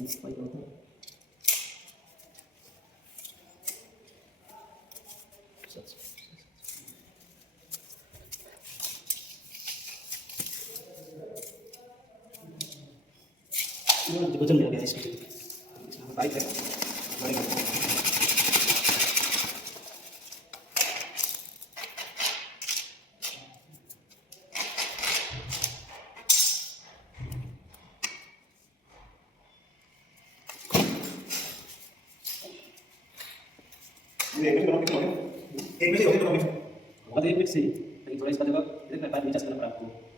Poi dopo. Ini juga jam ya guys. Baik ya. Baik. एक में से होगी तो होगी बहुत एक में से एक थोड़ा इसका जगह इधर मैं पास नीचे से करना पड़ा आपको